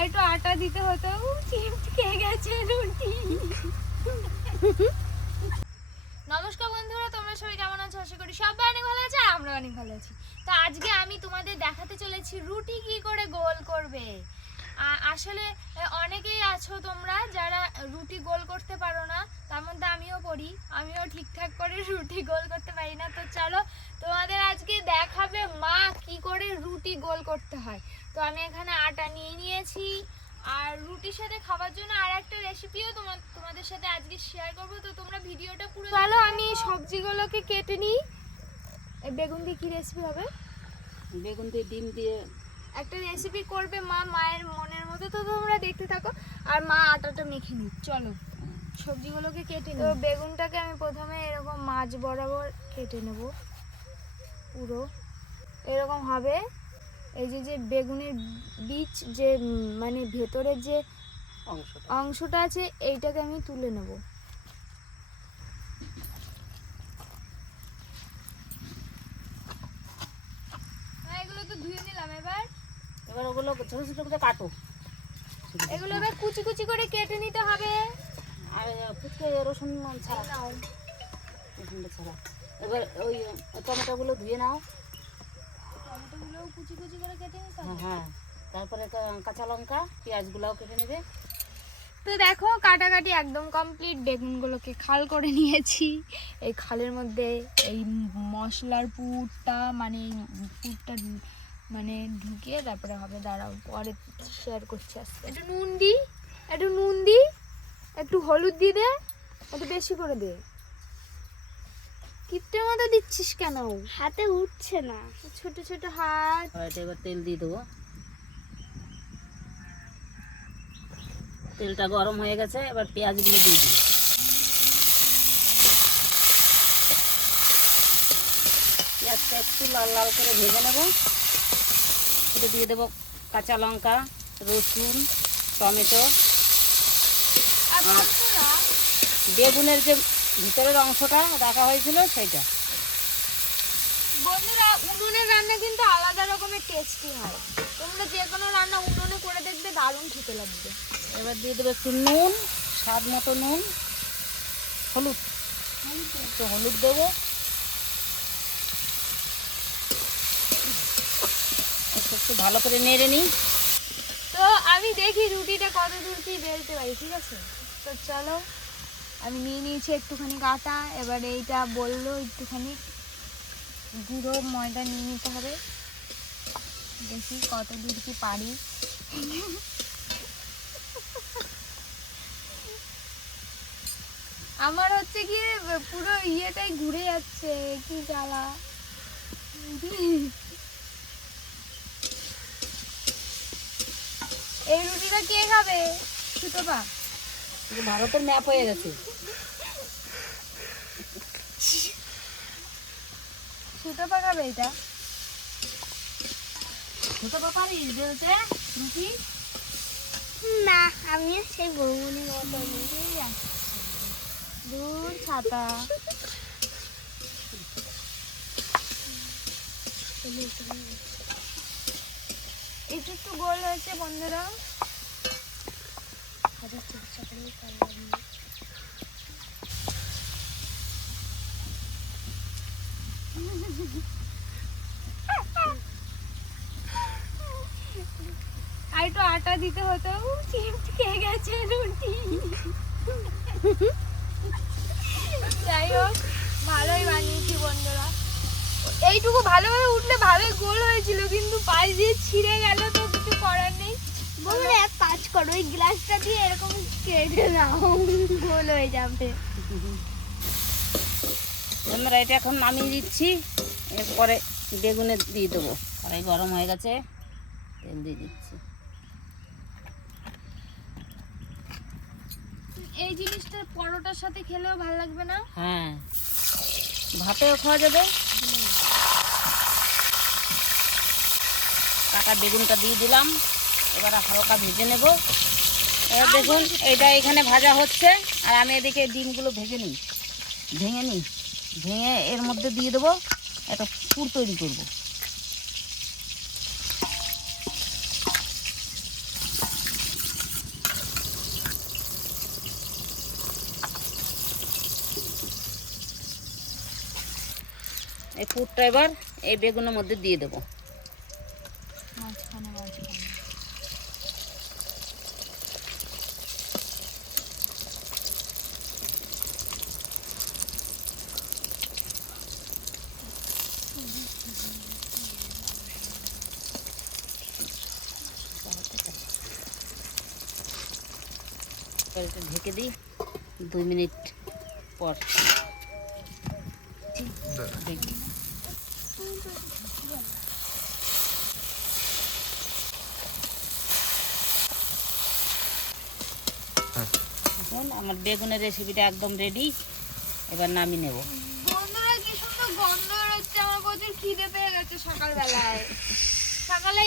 আর একটু আটা দিতে হতো। চিপকে গেছে রুটি। নমস্কার বন্ধুরা, তোমরা সবাই কেমন আছো? আশা করি সবাই অনেক ভালো আছে, আর আমরা অনেক ভালো আছি। তো আজকে আমি তোমাদের দেখাতে চলেছি রুটি কি করে গোল করবে। আসলে অনেকেই আছো তোমরা যারা রুটি গোল করতে পারো না, তার মধ্যে আমিও পড়ি। আমিও ঠিকঠাক করে রুটি গোল করতে পারি না। তো চলো তোমাদের আজকে দেখাবে মা কি করে রুটি গোল করতে হয়। তো আমি এখানে আটা নিয়ে নিয়েছি, আর রুটির সাথে খাবার জন্য আর একটা রেসিপিও তোমাদের সাথে আজকে শেয়ার করব। তো তোমরা ভিডিওটা পুরো চলো। আমি সবজিগুলোকে কেটে নিই। বেগুন দিয়ে কি রেসিপি হবে? বেগুন দিয়ে ডিম দিয়ে একটা রেসিপি করবে মা, মায়ের মনের মতো। তো তোমরা দেখতে থাকো, আর মা আটাটা মেখে নিই। চলো সবজিগুলোকে কেটে নিই। তো বেগুনটাকে আমি প্রথমে এরকম মাছ বরাবর কেটে নেব, পুরো এরকম হবে। এই যে বেগুনের বীজ, যে মানে ভেতরের যে অংশটা আছে, এইটাকে আমি তুলে নেব। এগুলো তো ধুয়ে নিলাম। এবার ওগুলো ছোট ছোট করে কাটো। এগুলো এবার কুচি কুচি করে কেটে নিতে হবে। আর ফুটকে রসুন ছাড়া রসুনটা ছাড়া। এবার ওই টমেটোগুলো ধুয়ে নাও। টমেটোগুলোও কুচি কুচি করে কেটে নিতে হবে। হ্যাঁ, তারপরে কাঁচা লঙ্কা পেঁয়াজগুলোও কেটে নেবে। তো দেখো কাটাকাটি একদম কমপ্লিট। বেগুনগুলোকে খাল করে নিয়েছি। এই খালের মধ্যে এই মশলার পুরটা মানে ঢুকিয়ে তারপরে হবে। দাঁড়াও, পরে শেয়ার করছি। আসতে একটু নুন দি, একটু হলুদ দিয়ে দে, একটু বেশি করে দে। কিপটের মতো দিচ্ছিস কেন? হাতে উঠছে না, ছোট ছোট হাত। এবার তেল দিয়ে দেবো। তেলটা গরম হয়ে গেছে, এবার পেঁয়াজগুলো দিয়ে দিই। পেঁয়াজটা একটু লাল লাল করে ভেজে নেব। এটা দিয়ে দেবো কাঁচা লঙ্কা, রসুন, টমেটো আর বেগুনের যে ভিতরের অংশটা রাখা হয়েছিল সেইটা। বন্ধুরা, উনুনের রান্না কিন্তু আলাদা রকমের টেস্টি হয়। তোমরা যে কোনো রান্না উনুনে করে দেখবে, দারুণ খেতে লাগবে। এবার দিয়ে দেবো একটু নুন, স্বাদ মতো নুন, হলুদ, একটু হলুদ দেবো। একটু ভালো করে নেড়ে নিই। তো আমি দেখি রুটিটা কত দূর কি বেলতে পারি, ঠিক আছে? তো চলো, আমি নিয়ে নিয়েছি একটুখানি আটা। এবার এইটা বললো একটুখানি গুঁড়ো ময়দা নিয়ে নিতে হবে। দেখি কত দূর কি পারি। আমার হচ্ছে কি পুরো ইয়েটাই ঘুরে যাচ্ছে, কি জ্বালা। এই রুটিটা কে খাবে? সুতপা। ভারতের ম্যাপ হয়ে গেছে। সুতপা খাবে এটা? সুতপা পারিস বেলতে রুটি? না, আমি সেই বৌমনি মতো দূর ছাতা। একটু একটু গোল হয়েছে বন্ধুরা। আর একটু আটা দিতে হতো। চিপকে গেছে রুটি। যাই হোক, ভালোই বানিয়েছি বন্ধুরা। এইটুকু ভালোভাবে উঠলে ভালোই গোল হয়েছিল, কিন্তু পাশ দিয়ে ছিঁড়ে গেল। তো কিছু করার নেই বন্ধুরা। এক কাজ করো, ওই গ্লাসটা দিয়ে এরকম কেটে নাও, গোল হয়ে যাবে। আমরা এটা এখন নামিয়ে দিচ্ছি। এরপরে বেগুনে দিয়ে দেবো। কড়াই গরম হয়ে গেছে, তেল দিয়ে দিচ্ছি। এই জিনিসটা পরোটার সাথে খেলেও ভালো লাগবে না? হ্যাঁ, ভাতেও খাওয়া যাবে। কাটা বেগুনটা দিয়ে দিলাম। এবার হালকা ভেজে নেব। এবার দেখুন এটা এখানে ভাজা হচ্ছে, আর আমি এদিকে ডিমগুলো ভেঙে এর মধ্যে দিয়ে দেবো। একটা পুর তৈরি করবো। পুরটা এবার এই বেগুনের মধ্যে দিয়ে দেবো। মাঝখানে মাঝখানে এটা ঢেকে দিই 2 মিনিট পর দেখি। আমার বেগুনের রেসিপিটা একদম রেডি, এবার নামিয়ে নেব। বন্ধুরা কি সুন্দর গন্ধ বেরোচ্ছে, আমার প্রচুর খিদে পেয়ে গেছে সকালবেলায়। সকালে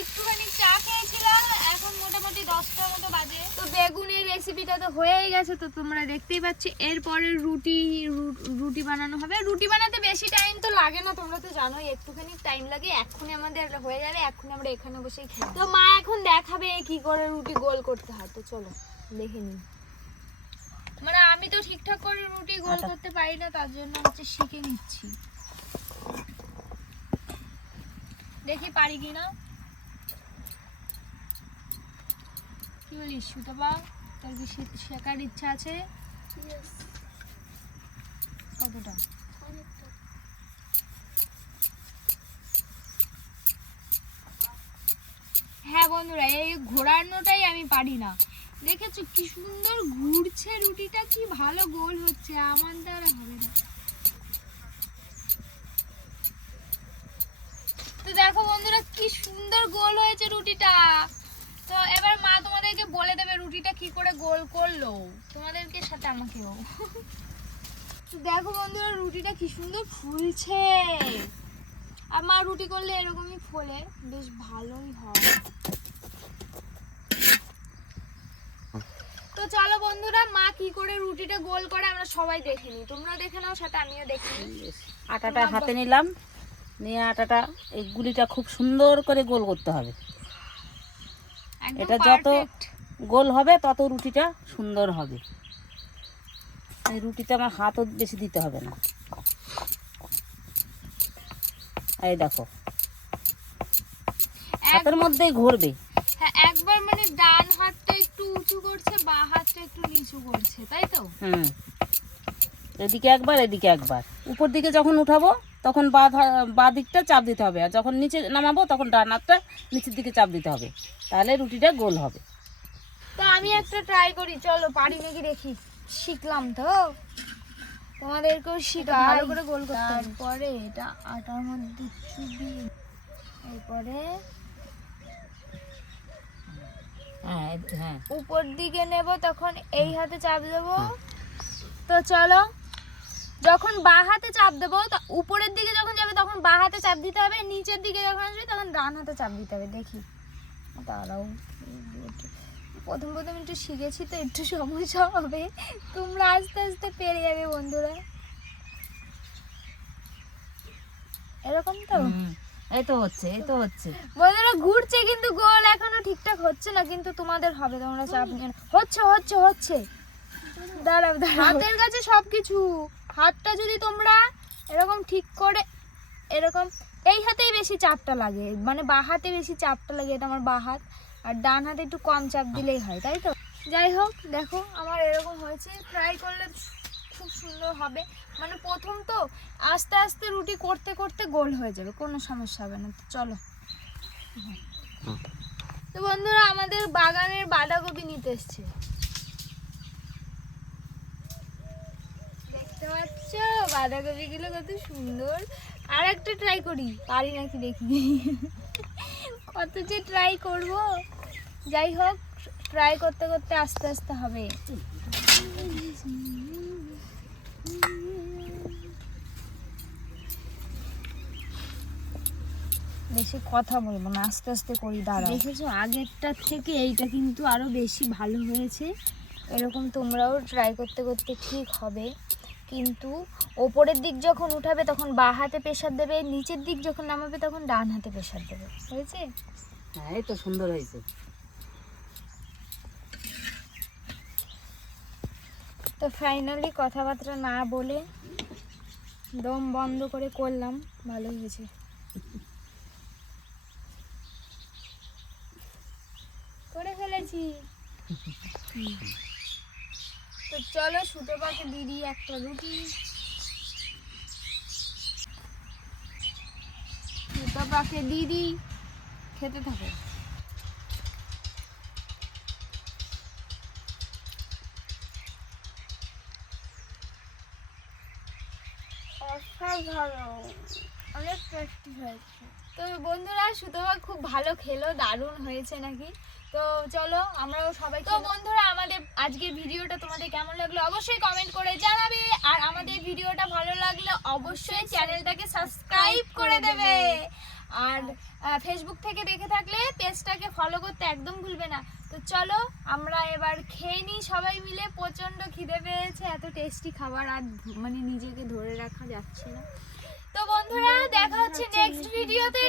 একটুখানি চা খেয়েছিলাম, এখন মোটামুটি 10টার মতো বাজে। তো বেগুনের রেসিপিটা তো হয়েই গেছে, তো তোমরা দেখতেই পাচ্ছ। এরপরে রুটি বানানো হবে। রুটি বানাতে বেশি টাইম তো লাগে না, তোমরা তো জানোই, একটুখানি টাইম লাগে। এক্ষুনি আমাদের হয়ে যাবে, এক্ষুনি আমরা এখানে বসেই খাই। তো মা এখন দেখাবে কি করে রুটি গোল করতে হয়, তো চলো দেখে নিই। মানে আমি তো ঠিকঠাক করে রুটি গোল করতে পারি না, তার জন্য হচ্ছে শিখে নিচ্ছি, দেখি পারি কিনা। কি বলিস সুতপা, তোর কি শেখার ইচ্ছা আছে? কতটা? হ্যাঁ বন্ধুরা, এই ঘোরানোটাই আমি পারি না। দেখেছো কি সুন্দর ঘুরছে রুটিটা, কি ভালো গোল হচ্ছে, আমার দ্বারা হবে না। তো দেখো বন্ধুরা কি সুন্দর গোল হয়েছে রুটিটা। তো এবার মা তোমাদেরকে বলে দেবে রুটিটা কি করে গোল করলো, তোমাদেরকে সাথে আমাকেও। তো দেখো বন্ধুরা রুটিটা কি সুন্দর ফুলছে, আর মা রুটি করলে এরকমই ফোলে, বেশ ভালোই হয়। তো চলো বন্ধুরা, মা কি করে রুটিটা গোল করে আমরা সবাই দেখে নিই, তোমরা দেখে নাও সাথে আমিও দেখে নিই। আটাটা হাতে নিলাম, নিয়ে আটাটা এই গুলিটা খুব সুন্দর করে গোল করতে হবে। এটা যত গোল হবে তত রুটিটা সুন্দর হবে। এই রুটিতে আমার হাতও বেশি দিতে হবে না। এই দেখো হাতের মধ্যেই ঘুরবে। হ্যাঁ, একবার মানে ডান হাতটা একটু উঁচু করছে, বাঁ হাতটা একটু নিচু করছে, তাই তো? এদিকে একবার এদিকে একবার। উপর দিকে যখন উঠাবো তখন বাঁ দিকটা চাপ দিতে হবে, আর যখন নিচে নামাবো তখন ডান হাতটা নিচের দিকে চাপ দিতে হবে, তাহলে রুটিটা গোল হবে। তো আমি একটা ট্রাই করি, চলো পারি নাকি দেখি। শিখলাম তো, তোমাদেরকেও শিখা ভালো করে গোল করতে। তারপরে এটা আটার মধ্যে চুবিয়ে, এরপরে উপর দিকে নেব, তখন এই হাতে চাপ দেবো। তো চলো, যখন বাঁ হাতে চাপ দেবো, উপরের দিকে যখন যাবে তখন বাঁ হাতে চাপ দিতে হবে, নিচের দিকে যখন আসবে তখন ডান হাতে চাপ দিতে হবে। দেখি, দাঁড়াও, প্রথম একটু শিখেছি তো একটু সমস্যা হবে, তোমরা আস্তে আস্তে পেরে যাবে বন্ধুরা। এরকম তো, এই তো হচ্ছে, এই তো হচ্ছে বন্ধুরা, ঘুরছে কিন্তু গোল এখনো ঠিকঠাক হচ্ছে না, কিন্তু তোমাদের হবে, তোমরা চাপ নিও না। হচ্ছে হচ্ছে হচ্ছে, দাঁড়াও দাঁড়াও, হাতের কাছে সবকিছু। হাতটা যদি তোমরা এরকম ঠিক করে, এরকম এই হাতেই বেশি চাপটা লাগে, মানে বাঁ হাতে বেশি চাপটা লাগে, এটা আমার বাঁ হাত, আর ডান হাতে একটু কম চাপ দিলেই হয়, তাই তো? যাই হোক, দেখো আমার এরকম হয়েছে। ট্রাই করলে খুব সুন্দর হবে, মানে প্রথম তো, আস্তে আস্তে রুটি করতে করতে গোল হয়ে যাবে, কোনো সমস্যা হবে না। তো চলো। তো বন্ধুরা, আমাদের বাগানের বাঁধাকপি নিতে এসছে, দেখতে পাচ্ছ বাঁধাকপিগুলো কত সুন্দর। আর একটা ট্রাই করি, পারি নাকি দেখি। কত যে ট্রাই করব, যাই হোক, ট্রাই করতে করতে আস্তে আস্তে হবে। বেশি কথা বলবো না, আস্তে আস্তে করি, দাঁড়াও। দেখেছো আগেরটার থেকে এইটা কিন্তু আরো বেশি ভালো হয়েছে। এরকম তোমরাও ট্রাই করতে করতে ঠিক হবে, কিন্তু ওপরের দিক যখন উঠাবে তখন বাঁ হাতে প্রেসার দেবে, নিচের দিক যখন নামাবে তখন ডান হাতে প্রেসার দেবে। হয়েছে? হ্যাঁ, এই তো সুন্দর হয়েছে। তো ফাইনালি কথাবার্তা না বলে দম বন্ধ করে করলাম, ভালো হয়েছে। করে ফেলেছি। তো চলো সুতপাকে দিদি একটা রুটি। সুতপাকে দিদি খেতে থাকো। অনেক টেস্টি হয়েছে। তো বন্ধুরা সুতপা খুব ভালো খেলো, দারুণ হয়েছে নাকি। তো চলো আমরাও সবাই। তো বন্ধুরা আমাদের আজকের ভিডিওটা তোমাদের কেমন লাগলো অবশ্যই কমেন্ট করে জানাবে, আর আমাদের ভিডিওটা ভালো লাগলে অবশ্যই চ্যানেলটাকে সাবস্ক্রাইব করে দেবে, আর ফেসবুক থেকে দেখে থাকলে পেজটাকে ফলো করতে একদম ভুলবে না। তো চলো আমরা এবার খেয়ে নিই সবাই মিলে, প্রচন্ড খিদে পেয়েছে, এত টেস্টি খাবার আর মানে নিজেকে ধরে রাখা যাচ্ছে না। তো বন্ধুরা দেখা হচ্ছে নেক্সট ভিডিওতে।